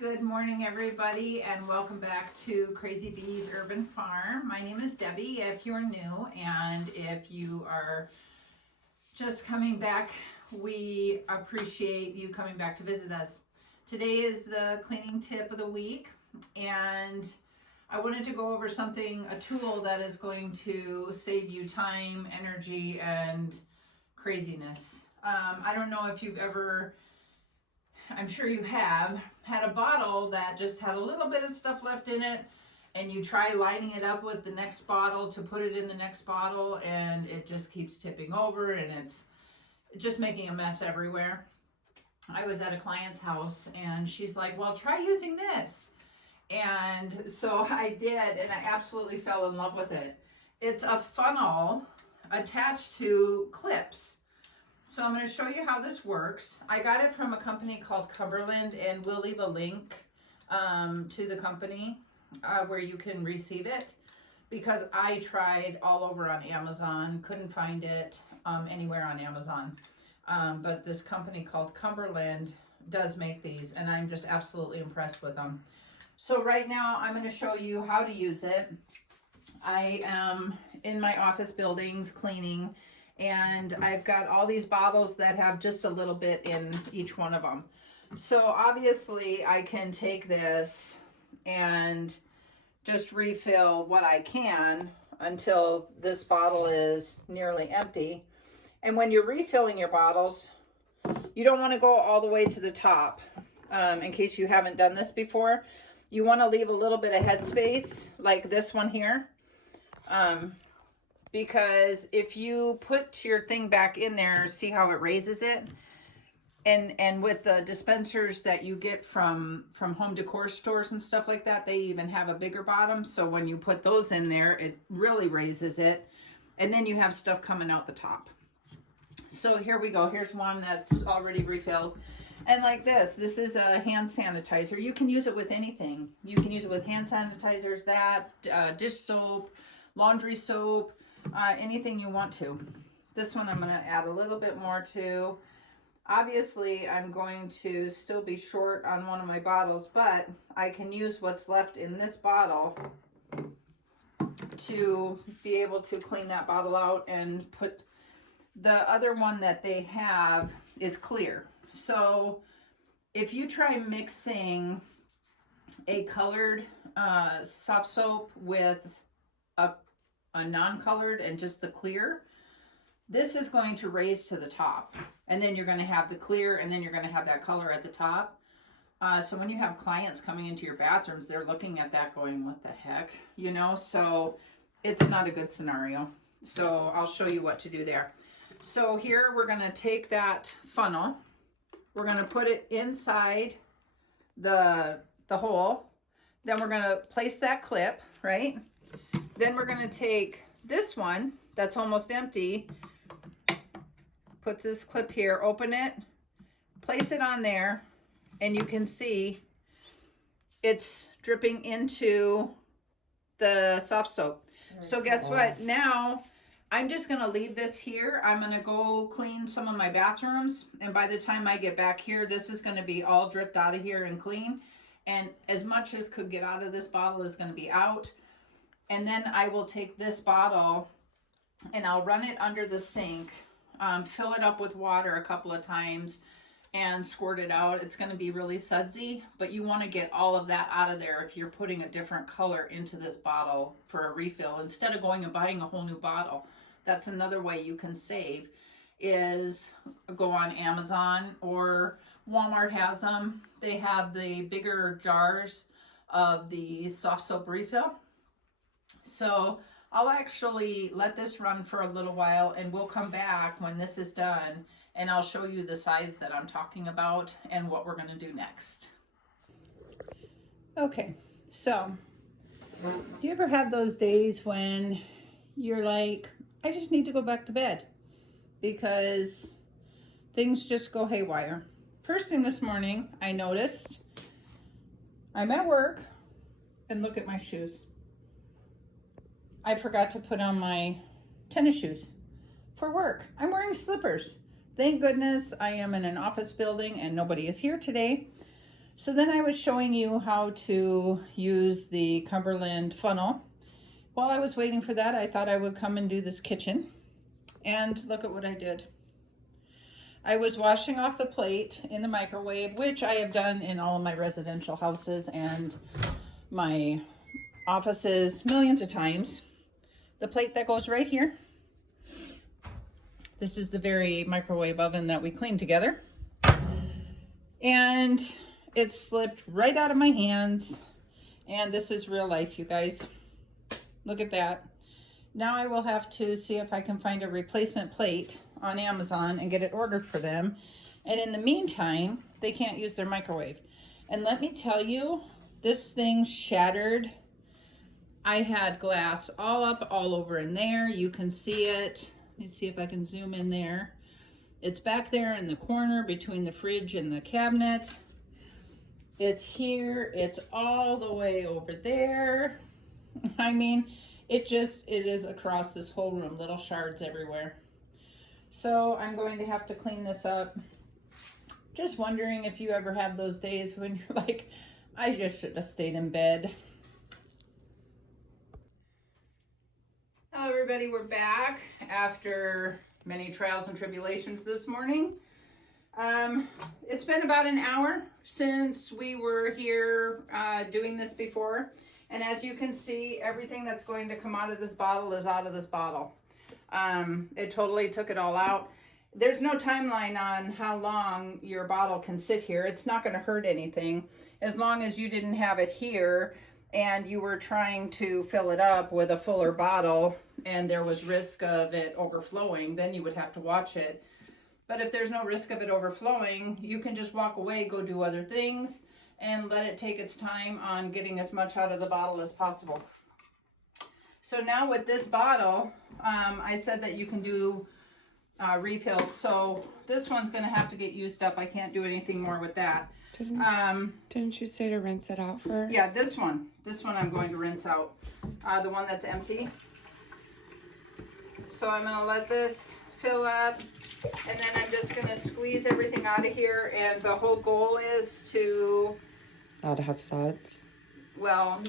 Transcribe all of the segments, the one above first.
Good morning, everybody, and welcome back to Crazy Bees Urban Farm. My name is Debbie if you're new, and if you are just coming back, we appreciate you coming back to visit us. Today is the cleaning tip of the week, and I wanted to go over a tool that is going to save you time, energy, and craziness. I don't know if you've ever, I'm sure you have, had a bottle that just had a little bit of stuff left in it, and you try lining it up with the next bottle to put it in the next bottle, and it just keeps tipping over and it's just making a mess everywhere. I was at a client's house and she's like, well, try using this. And so I did, and I absolutely fell in love with it. It's a funnel attached to clips. So I'm going to show you how this works. I got it from a company called Cumberland, and we'll leave a link to the company where you can receive it, because I tried all over on Amazon, couldn't find it anywhere on Amazon. But this company called Cumberland does make these, and I'm just absolutely impressed with them. So right now I'm going to show you how to use it. I am in my office buildings cleaning, and I've got all these bottles that have just a little bit in each one of them. So obviously I can take this and just refill what I can until this bottle is nearly empty. And when you're refilling your bottles, you don't want to go all the way to the top. In case you haven't done this before, you want to leave a little bit of headspace, like this one here. Because if you put your thing back in there, see how it raises it? And with the dispensers that you get from home decor stores and stuff like that, they even have a bigger bottom. So when you put those in there, it really raises it. And then you have stuff coming out the top. So here we go. Here's one that's already refilled. And like this is a hand sanitizer. You can use it with anything. You can use it with hand sanitizers, dish soap, laundry soap, anything you want to. This one I'm going to add a little bit more to. Obviously, I'm going to still be short on one of my bottles, but I can use what's left in this bottle to be able to clean that bottle out and put. The other one that they have is clear. So if you try mixing a colored soft soap with a non-colored and just the clear, this is going to raise to the top, and then you're going to have the clear, and then you're going to have that color at the top. So when you have clients coming into your bathrooms, they're looking at that going, what the heck, you know? So it's not a good scenario. So I'll show you what to do there. So here we're going to take that funnel, we're going to put it inside the hole, then we're going to place that clip, right? Then we're going to take this one that's almost empty, put this clip here, open it, place it on there, and you can see it's dripping into the soft soap. So guess what? Now I'm just going to leave this here. I'm going to go clean some of my bathrooms, and by the time I get back here, this is going to be all dripped out of here and clean, and as much as could get out of this bottle is going to be out. And then I will take this bottle and I'll run it under the sink, fill it up with water a couple of times, and squirt it out. It's going to be really sudsy, but you want to get all of that out of there if you're putting a different color into this bottle for a refill instead of going and buying a whole new bottle. That's another way you can save, is go on Amazon, or Walmart has them. They have the bigger jars of the soft soap refill. So I'll actually let this run for a little while, and we'll come back when this is done, and I'll show you the size that I'm talking about and what we're going to do next. Okay, so do you ever have those days when you're like, I just need to go back to bed because things just go haywire? First thing this morning, I noticed I'm at work, and look at my shoes. I forgot to put on my tennis shoes for work. I'm wearing slippers. Thank goodness I am in an office building and nobody is here today. So then I was showing you how to use the Cumberland funnel. While I was waiting for that, I thought I would come and do this kitchen. And look at what I did. I was washing off the plate in the microwave, which I have done in all of my residential houses and my offices millions of times. The plate that goes right here. This is the very microwave oven that we cleaned together. And it slipped right out of my hands. And this is real life, you guys. Look at that. Now I will have to see if I can find a replacement plate on Amazon and get it ordered for them. And in the meantime, they can't use their microwave. And let me tell you, this thing shattered. I had glass all up, all over in there. You can see it. Let me see if I can zoom in there. It's back there in the corner between the fridge and the cabinet. It's here. It's all the way over there. I mean, it is across this whole room, little shards everywhere. So I'm going to have to clean this up. Just wondering if you ever have those days when you're like, I just should have stayed in bed. Hello everybody, we're back after many trials and tribulations this morning. It's been about an hour since we were here doing this before. And as you can see, everything that's going to come out of this bottle is out of this bottle. It totally took it all out. There's no timeline on how long your bottle can sit here. It's not going to hurt anything. As long as you didn't have it here and you were trying to fill it up with a fuller bottle and there was risk of it overflowing, then you would have to watch it. But if there's no risk of it overflowing, you can just walk away, go do other things, and let it take its time on getting as much out of the bottle as possible. So now with this bottle, I said that you can do refills. So this one's going to have to get used up. I can't do anything more with that. Didn't you say to rinse it out first? Yeah, this one I'm going to rinse out. The one that's empty. So I'm going to let this fill up. And then I'm just going to squeeze everything out of here. And the whole goal is to... Not to have suds? Well,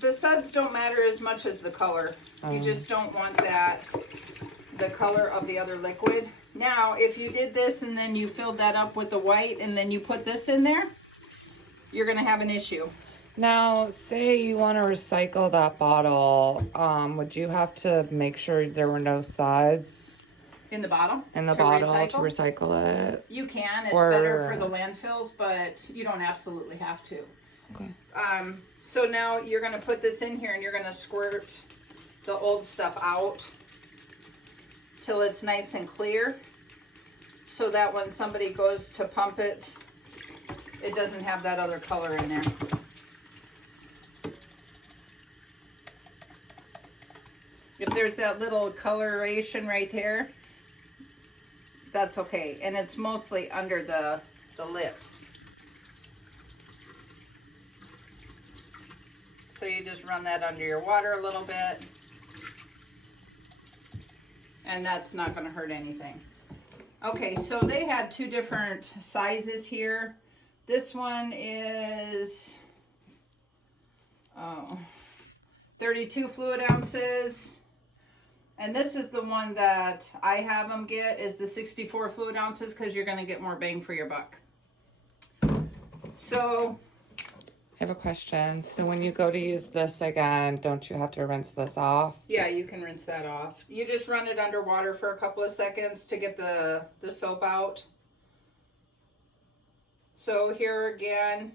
the suds don't matter as much as the color. You just don't want the color of the other liquid. Now, if you did this and then you filled that up with the white and then you put this in there, you're going to have an issue. Now, say you want to recycle that bottle, would you have to make sure there were no suds? In the bottle? In the bottle to recycle it? You can. It's better for the landfills, but you don't absolutely have to. Okay. So now you're going to put this in here and you're going to squirt the old stuff out till it's nice and clear, so that when somebody goes to pump it, it doesn't have that other color in there. If there's that little coloration right there, that's okay. And it's mostly under the lip. So you just run that under your water a little bit. And that's not going to hurt anything. Okay, so they had two different sizes here. This one is 32 fluid ounces. And this is the one that I have them get, is the 64 fluid ounces, because you're going to get more bang for your buck. So... I have a question. So when you go to use this again, don't you have to rinse this off? Yeah, you can rinse that off. You just run it under water for a couple of seconds to get the soap out. So here again,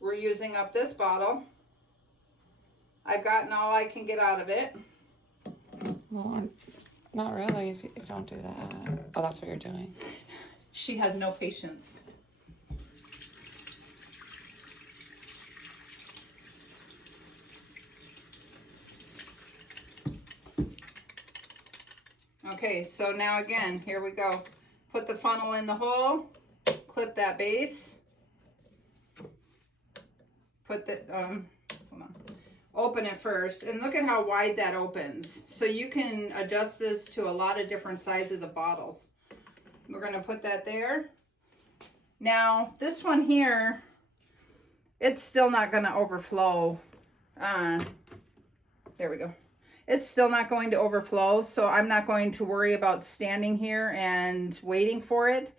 we're using up this bottle. I've gotten all I can get out of it. Well, not really if you don't do that. Oh, that's what you're doing. She has no patience. Okay, so now again, here we go. Put the funnel in the hole, clip that base, put the, hold on, open it first, and look at how wide that opens. So you can adjust this to a lot of different sizes of bottles. We're gonna put that there. Now, this one here, it's still not going to overflow. There we go. It's still not going to overflow, so I'm not going to worry about standing here and waiting for it.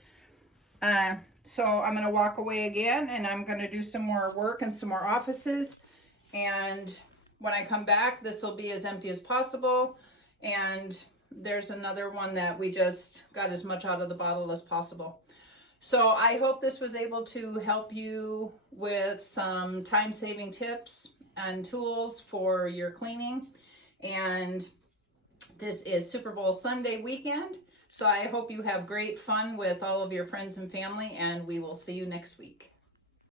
So I'm going to walk away again, and I'm going to do some more work and some more offices. And when I come back, this will be as empty as possible. And there's another one that we just got as much out of the bottle as possible. So I hope this was able to help you with some time-saving tips and tools for your cleaning. And this is Super Bowl Sunday weekend. So I hope you have great fun with all of your friends and family, and we will see you next week.